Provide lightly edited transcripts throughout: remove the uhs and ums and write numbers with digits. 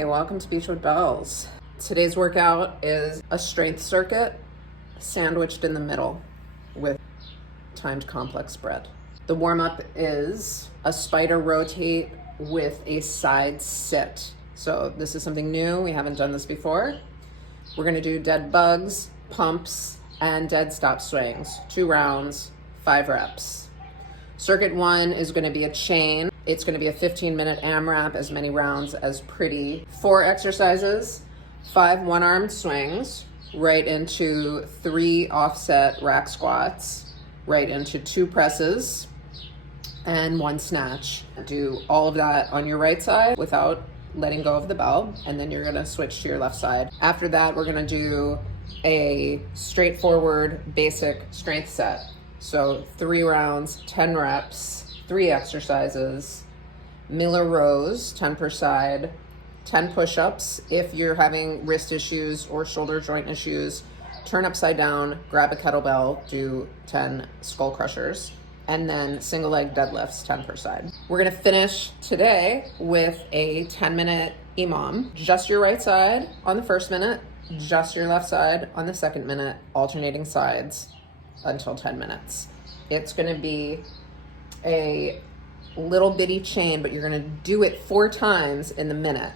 Hey, welcome to Beach with Bells. Today's workout is a strength circuit sandwiched in the middle with timed complex spread. The warm-up is a spider rotate with a side sit. So this is something new. We haven't done this before. We're gonna do dead bugs, pumps, and dead stop swings. 2 rounds, 5 reps. Circuit 1 is gonna be a chain. It's gonna be a 15-minute AMRAP, as many rounds as pretty. 4 exercises, 5 one-armed swings, right into 3 offset rack squats, right into 2 presses, and 1 snatch. Do all of that on your right side without letting go of the bell, and then you're gonna switch to your left side. After that, we're gonna do a straightforward basic strength set. So 3 rounds, 10 reps, 3 exercises, Miller rows, 10 per side, 10 push-ups. If you're having wrist issues or shoulder joint issues, turn upside down, grab a kettlebell, do 10 skull crushers, and then single leg deadlifts, 10 per side. We're gonna finish today with a 10-minute EMOM. Just your right side on the first minute, just your left side on the second minute, alternating sides until 10 minutes. It's gonna be a little bitty chain, but you're gonna do it 4 times in the minute.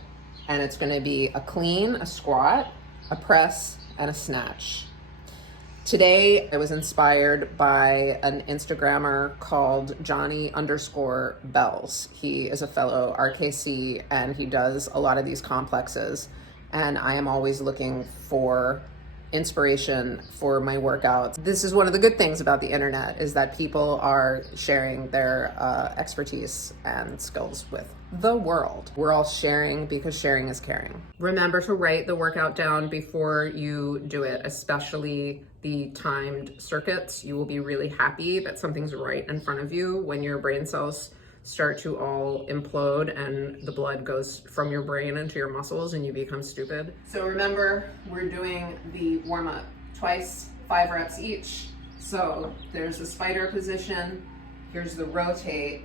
And it's gonna be a clean, a squat, a press, and a snatch. Today, I was inspired by an Instagrammer called Johnny_Bells. He is a fellow RKC and he does a lot of these complexes. And I am always looking for inspiration for my workouts. This is one of the good things about the internet, is that people are sharing their expertise and skills with the world. We're all sharing because sharing is caring. Remember to write the workout down before you do it, especially the timed circuits. You will be really happy that something's right in front of you when your brain cells start to all implode and the blood goes from your brain into your muscles and you become stupid. So remember, we're doing the warm-up twice, 5 reps each. So there's the spider position, here's the rotate,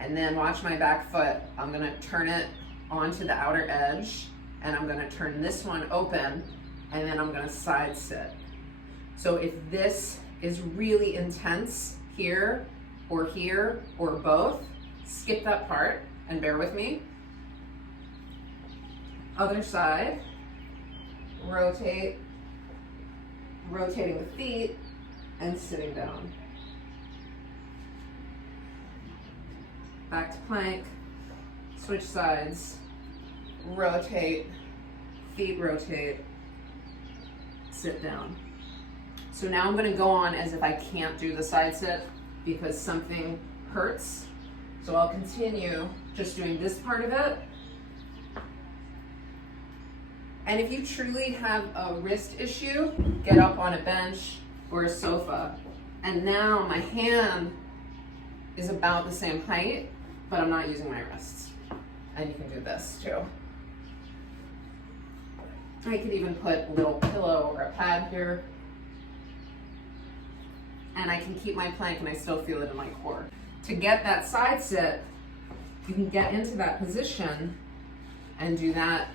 and then watch my back foot. I'm gonna turn it onto the outer edge, and I'm gonna turn this one open, and then I'm gonna side sit. So if this is really intense here or both, skip that part and bear with me. Other side, rotate, rotating the feet and sitting down. Back to plank, switch sides, rotate, feet rotate, sit down. So now I'm gonna go on as if I can't do the side sit because something hurts. So I'll continue just doing this part of it. And if you truly have a wrist issue, get up on a bench or a sofa. And now my hand is about the same height, but I'm not using my wrists. And you can do this too. I could even put a little pillow or a pad here. And I can keep my plank and I still feel it in my core. To get that side sit, you can get into that position and do that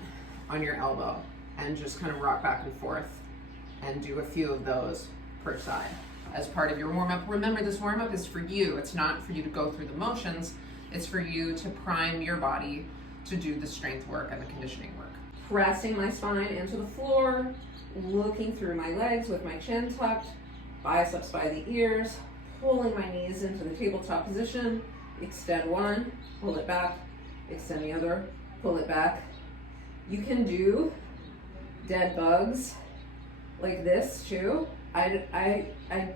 on your elbow and just kind of rock back and forth and do a few of those per side as part of your warm-up. Remember, this warm-up is for you. It's not for you to go through the motions. It's for you to prime your body to do the strength work and the conditioning work. Pressing my spine into the floor, looking through my legs with my chin tucked, biceps by the ears, pulling my knees into the tabletop position, extend one, pull it back, extend the other, pull it back. You can do dead bugs like this too. I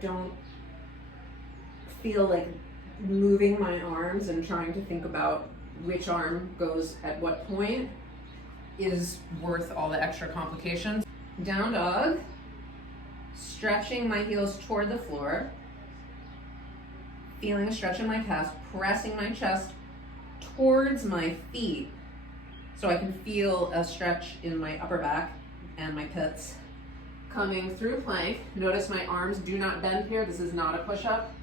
don't feel like moving my arms and trying to think about which arm goes at what point is worth all the extra complications. Down dog, stretching my heels toward the floor, feeling a stretch in my calves, pressing my chest towards my feet so I can feel a stretch in my upper back and my pits. Coming through plank, notice my arms do not bend here. This is not a push-up.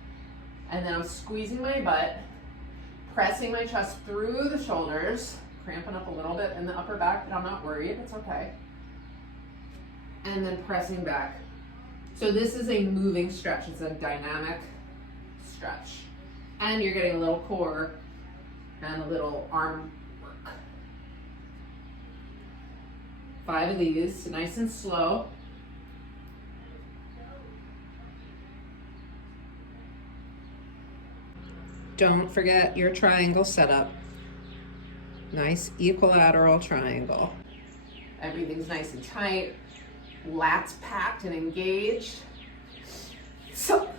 And then I'm squeezing my butt, pressing my chest through the shoulders, cramping up a little bit in the upper back, but I'm not worried, it's okay. And then pressing back. So this is a moving stretch, it's a dynamic stretch. And you're getting a little core and a little arm work. 5 of these, nice and slow. Don't forget your triangle setup. Nice equilateral triangle. Everything's nice and tight. Lats packed and engaged. So.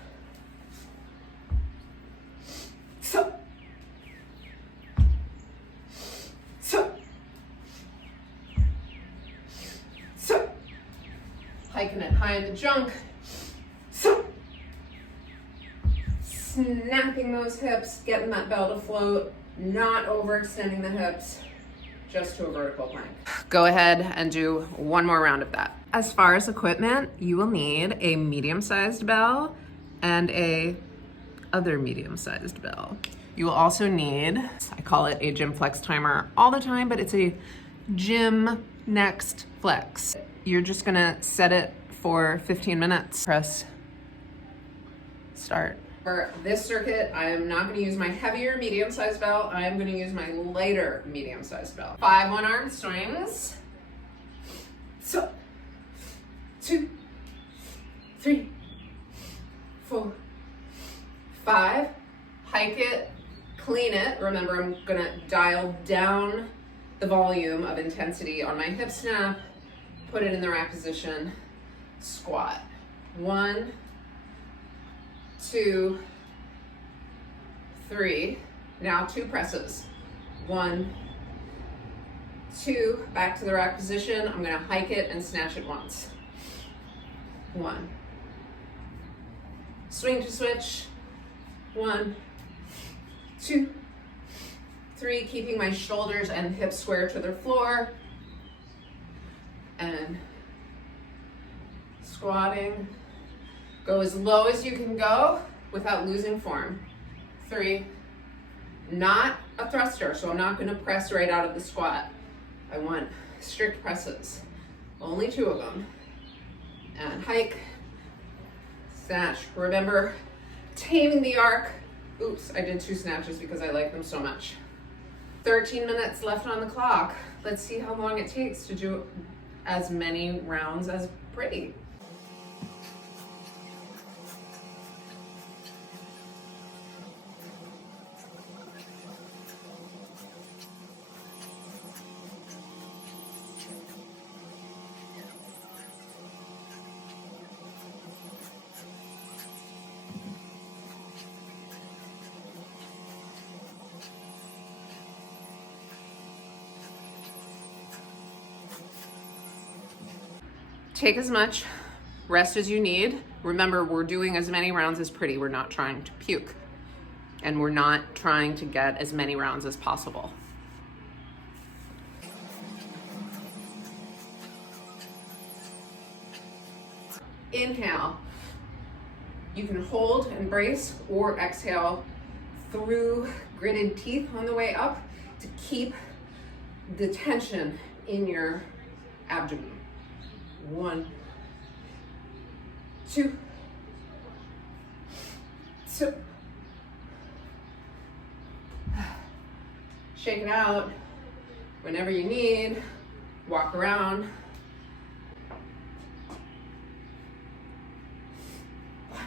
Hiking it high in the junk. So. Snapping those hips, getting that bell to float, not overextending the hips, just to a vertical plank. Go ahead and do one more round of that. As far as equipment, you will need a medium-sized bell and a other medium-sized bell. You will also need, I call it a gym flex timer all the time, but it's a gym next flex. You're just gonna set it for 15 minutes. Press start. For this circuit, I am not going to use my heavier medium-sized bell. I am going to use my lighter medium-sized bell. 5 one-arm swings. So, 2, 3, 4, 5. Hike it, clean it. Remember, I'm going to dial down the volume of intensity on my hip snap. Put it in the rack position. Squat. 1, 2, 3. Now 2 presses. 1, 2. Back to the rack position. I'm going to hike it and snatch it once. 1. Swing to switch. 1, 2, 3. Keeping my shoulders and hips square to the floor. And squatting. Go as low as you can go without losing form. 3. Not a thruster, so I'm not going to press right out of the squat. I want strict presses. Only 2 of them. And hike, snatch. Remember, taming the arc. Oops, I did 2 snatches because I like them so much. 13 minutes left on the clock. Let's see how long it takes to do as many rounds as pretty. Take as much rest as you need. Remember, we're doing as many rounds as pretty. We're not trying to puke. And we're not trying to get as many rounds as possible. Inhale. You can hold and brace or exhale through gritted teeth on the way up to keep the tension in your abdomen. 1, 2, 2. Shake it out. Whenever you need, walk around. 1,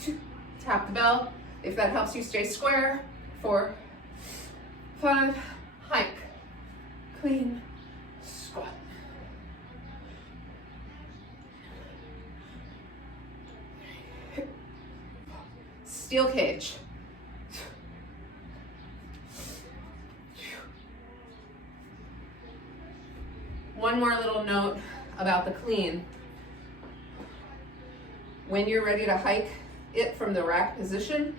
2. Tap the bell. If that helps you stay square. 4, 5. Hike. Clean. Squat. Steel cage. One more little note about the clean. When you're ready to hike it from the rack position,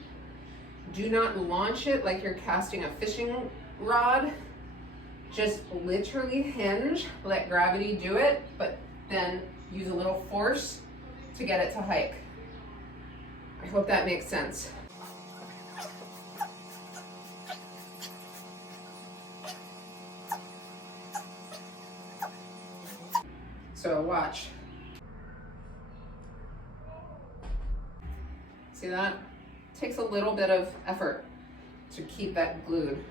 do not launch it like you're casting a fishing rod. Just literally hinge, let gravity do it, but then use a little force to get it to hike. I hope that makes sense. So watch. See that? It takes a little bit of effort to keep that glued,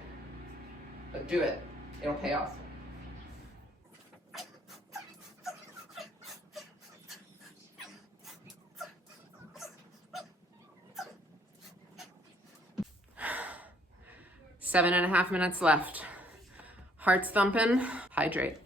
but do it. It'll pay off. Seven and a half minutes left. Heart's thumping, hydrate.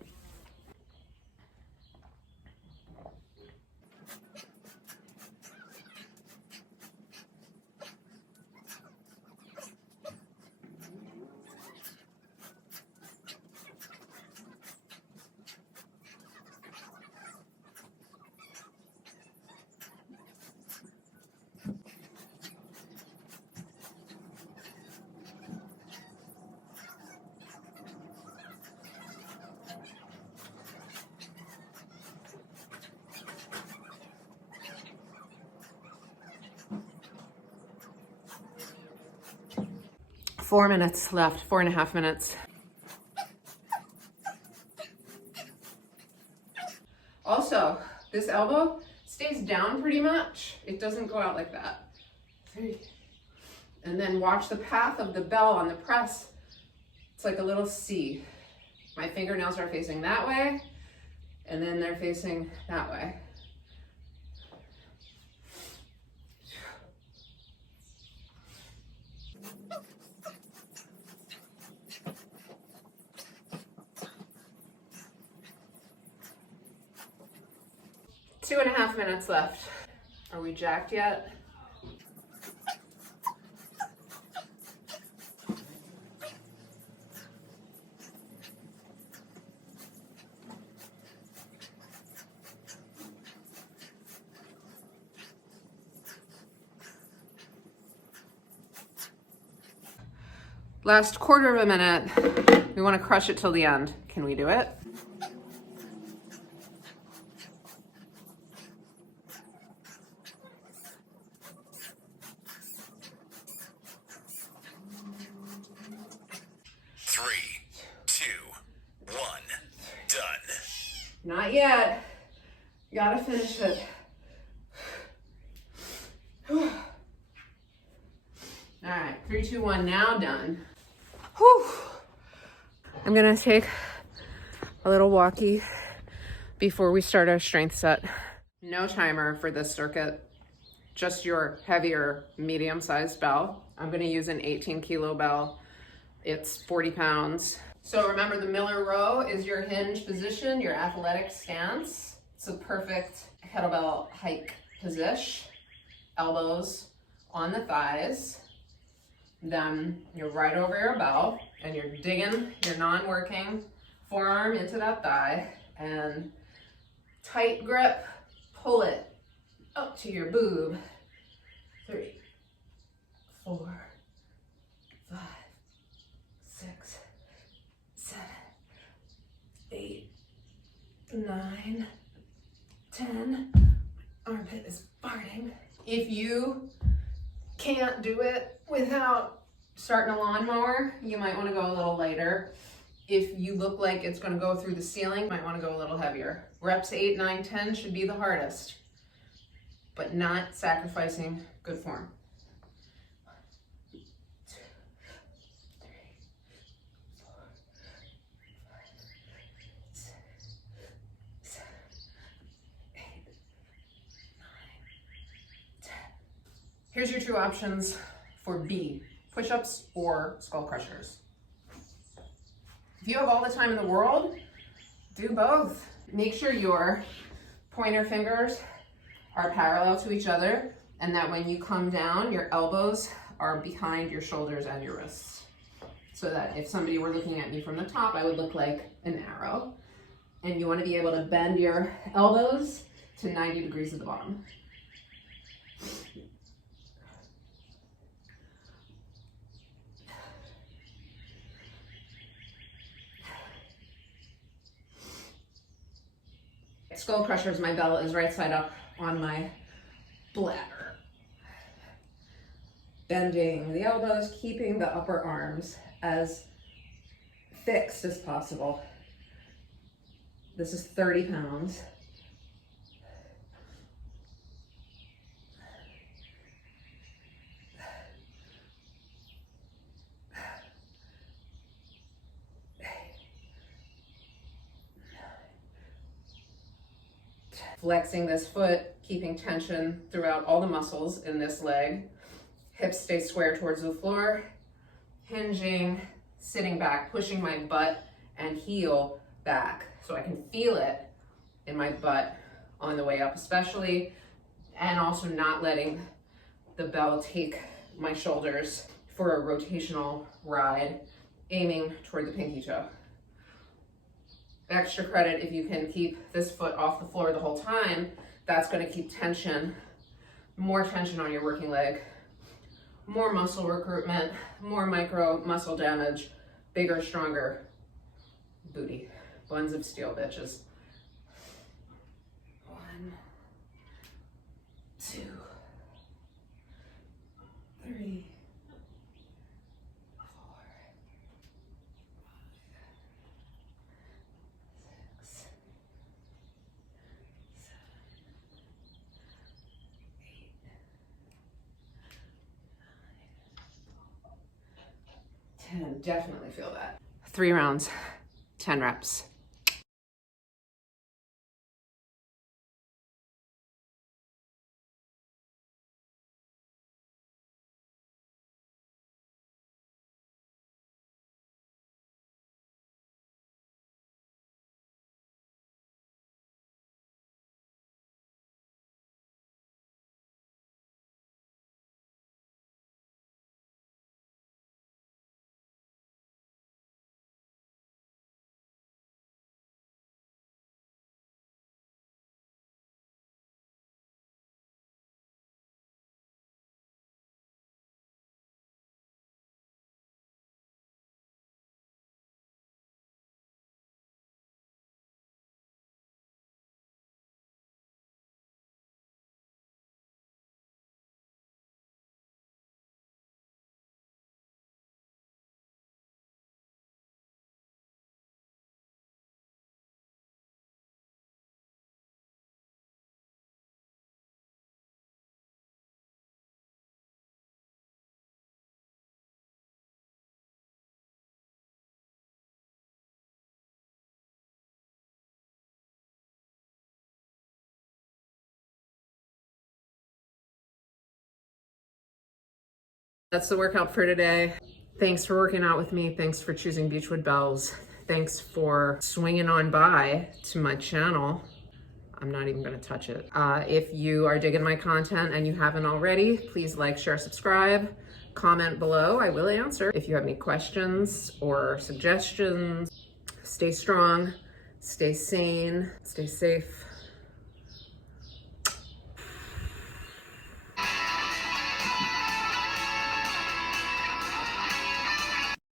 Four minutes left, 4.5 minutes. Also, this elbow stays down pretty much. It doesn't go out like that. 3. And then watch the path of the bell on the press. It's like a little C. My fingernails are facing that way, and then they're facing that way. Two and a half minutes left. Are we jacked yet? Last quarter of a minute. We want to crush it till the end. Can we do it? Not yet. You gotta finish it. All right, 3, 2, 1, now done. Whew. I'm gonna take a little walkie before we start our strength set. No timer for this circuit, just your heavier medium-sized bell. I'm gonna use an 18-kilo bell. It's 40 pounds. So remember, the Miller row is your hinge position, your athletic stance. It's a perfect kettlebell hike position. Elbows on the thighs. Then you're right over your bell and you're digging your non-working forearm into that thigh and tight grip, pull it up to your boob. 3, 4, 5, 6, 7, 8, 9, 10. Armpit is farting. If you can't do it without starting a lawnmower, you might want to go a little lighter. If you look like it's going to go through the ceiling, you might want to go a little heavier. Reps 8, 9, 10 should be the hardest, but not sacrificing good form. 1, 2, 3, 4, 5, 6, 7, 8, 9, 10. Here's your 2 options for B, push-ups or skull crushers. If you have all the time in the world, do both. Make sure your pointer fingers are parallel to each other and that when you come down, your elbows are behind your shoulders and your wrists. So that if somebody were looking at me from the top, I would look like an arrow. And you want to be able to bend your elbows to 90 degrees at the bottom. Skull crushers, my bell is right side up on my bladder. Bending the elbows, keeping the upper arms as fixed as possible. This is 30 pounds. Flexing this foot, keeping tension throughout all the muscles in this leg. Hips stay square towards the floor. Hinging, sitting back, pushing my butt and heel back so I can feel it in my butt on the way up especially, and also not letting the bell take my shoulders for a rotational ride, aiming toward the pinky toe. Extra credit if you can keep this foot off the floor the whole time. That's going to keep tension, more tension on your working leg, more muscle recruitment, more micro muscle damage, bigger, stronger booty. Buns of steel, bitches. 1, 2, 3, 4, 5, 6, 7, 8, 9, 10. Definitely feel that. 3 rounds, 10 reps. That's the workout for today. Thanks for working out with me. Thanks for choosing Beechwood Bells. Thanks for swinging on by to my channel. I'm not even gonna touch it. If you are digging my content and you haven't already, please like, share, subscribe, comment below. I will answer. If you have any questions or suggestions, stay strong, stay sane, stay safe.